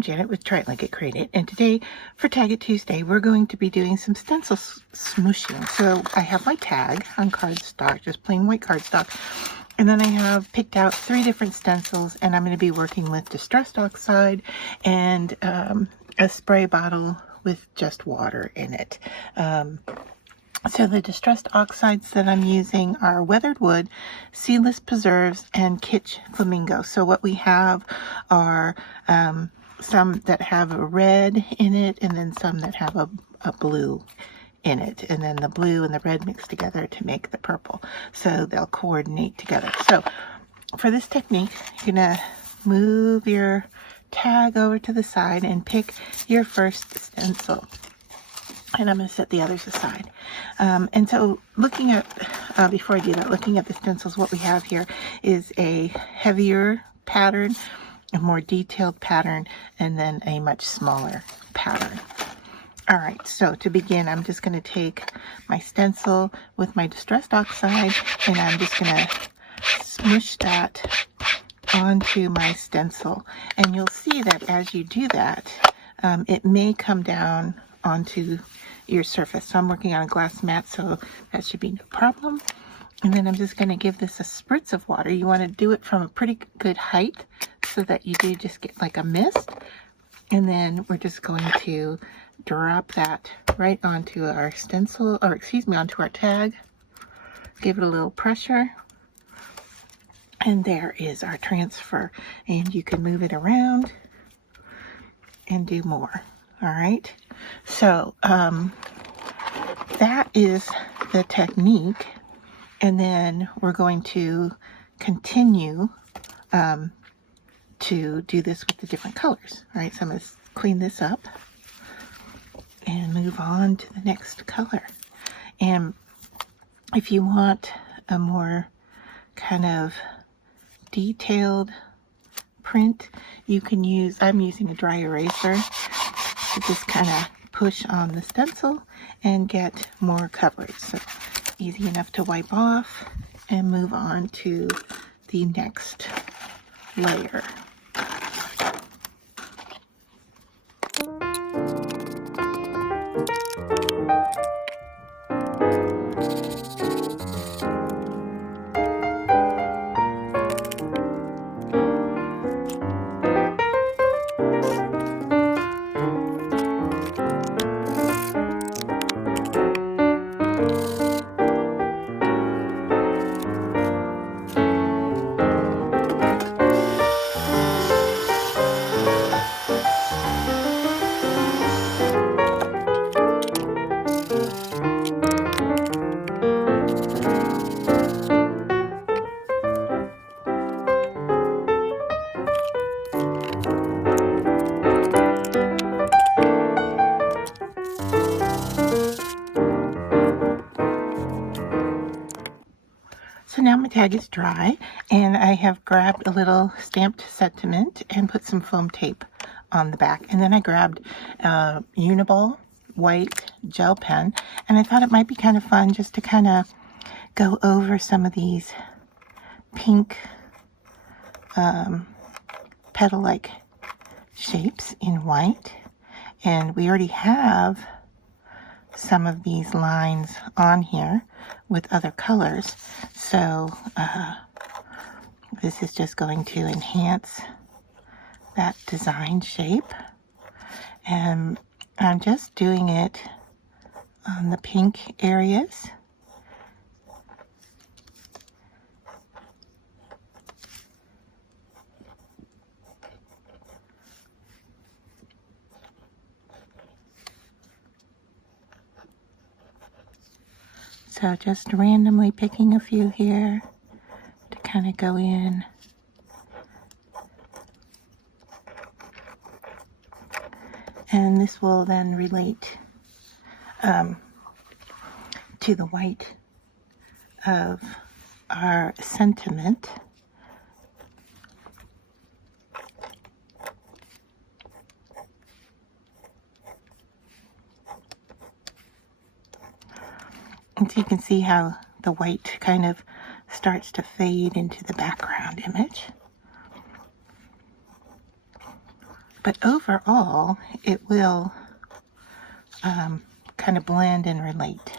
I'm Janet with Try It Like It, Create It, and today for Tag It Tuesday we're going to be doing some stencil smooshing. So I have my tag on cardstock, just plain white cardstock, and then I have picked out 3 different stencils, and I'm going to be working with distressed oxide and a spray bottle with just water in it. So the distressed oxides that I'm using are weathered wood, seedless preserves, and kitsch flamingo. So what we have are some that have a red in it, and then some that have a blue in it, and then the blue and the red mix together to make the purple. So they'll coordinate together. So for this technique, you're gonna move your tag over to the side and pick your first stencil. And I'm going to set the others aside. And so looking at, before I do that, looking at the stencils, what we have here is a heavier pattern, a more detailed pattern, and then a much smaller pattern. All right, so to begin, I'm just going to take my stencil with my distressed oxide, and I'm just going to smoosh that onto my stencil. And you'll see that as you do that, it may come down onto your surface. So I'm working on a glass mat, so that should be no problem. And then I'm just going to give this a spritz of water. You want to do it from a pretty good height so that you do just get like a mist. And then we're just going to drop that right onto our stencil, or excuse me, onto our tag. Give it a little pressure. And there is our transfer. And you can move it around and do more. All right, so that is the technique, and then we're going to continue to do this with the different colors. All right, so I'm going to clean this up and move on to the next color. And if you want a more kind of detailed print, you can use, I'm using a dry eraser to just kind of push on the stencil and get more coverage. So easy enough to wipe off and move on to the next layer. So now my tag is dry, and I have grabbed a little stamped sentiment and put some foam tape on the back. And then I grabbed a Uniball white gel pen, and I thought it might be kind of fun just to kind of go over some of these pink petal-like shapes in white. And we already have some of these lines on here with other colors, so this is just going to enhance that design shape. And I'm just doing it on the pink areas. So just randomly picking a few here to kind of go in. And this will then relate to the white of our sentiment. And so you can see how the white kind of starts to fade into the background image. but overall it will kind of blend and relate.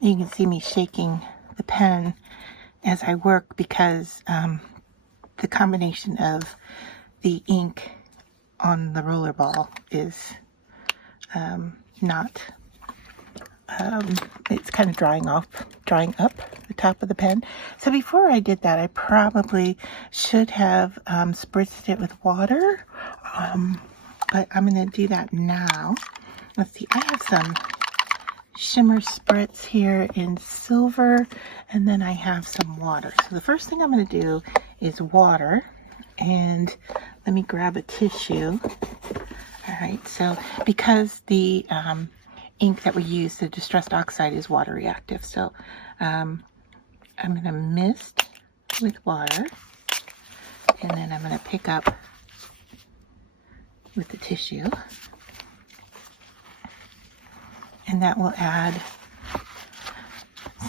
You can see me shaking the pen as I work because the combination of the ink on the roller ball is it's kind of drying up the top of the pen. So before I did that, I probably should have spritzed it with water, but I'm going to do that now. Let's see, I have some shimmer spritz here in silver, and then I have some water. So the first thing I'm going to do is water, and let me grab a tissue. All right, so because the ink that we use, the distressed oxide, is water reactive, so I'm going to mist with water, and then I'm going to pick up with the tissue, and that will add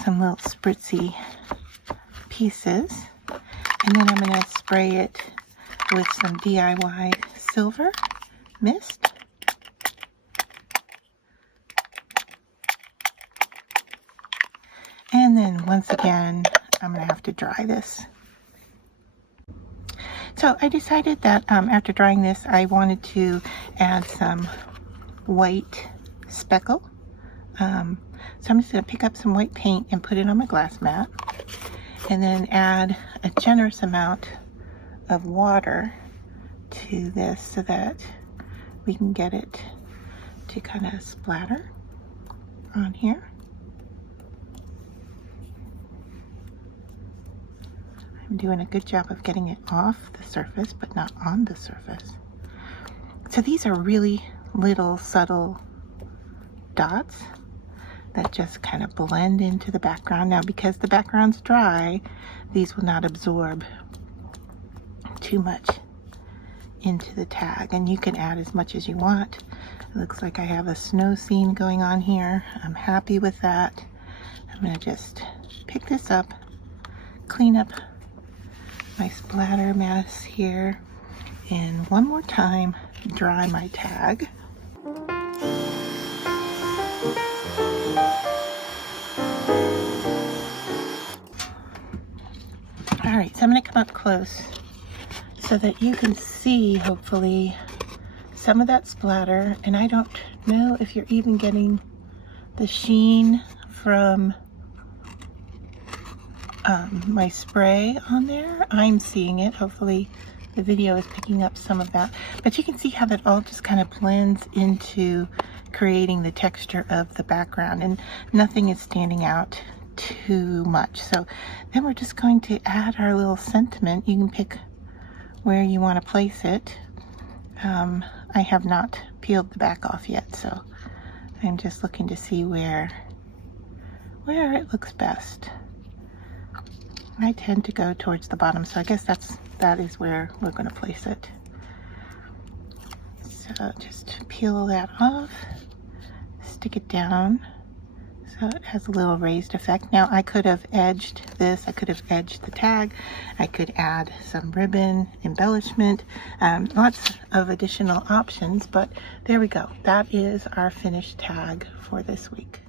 some little spritzy pieces, and then I'm going to spray it with some DIY silver mist. And then once again, I'm going to have to dry this. So I decided that after drying this, I wanted to add some white speckle. So I'm just going to pick up some white paint and put it on my glass mat, and then add a generous amount of water to this so that we can get it to kind of splatter on here. I'm doing a good job of getting it off the surface, but not on the surface. So these are really little subtle dots that just kind of blend into the background. Now, because the background's dry, these will not absorb too much into the tag, and you can add as much as you want. It looks like I have a snow scene going on here. I'm happy with that. I'm going to just pick this up, clean up my splatter mess here, and one more time dry my tag. Alright, so I'm going to come up close so that you can see, hopefully, some of that splatter, and I don't know if you're even getting the sheen from my spray on there. I'm seeing it. Hopefully the video is picking up some of that, but you can see how that all just kind of blends into creating the texture of the background, and nothing is standing out too much. So then we're just going to add our little sentiment. You can pick where you want to place it. I have not peeled the back off yet, so I'm just looking to see where it looks best. I tend to go towards the bottom, so I guess that is where we're going to place it. So just peel that off, stick it down so it has a little raised effect. Now I could have edged this, I could have edged the tag, I could add some ribbon embellishment, lots of additional options, but there we go. That is our finished tag for this week.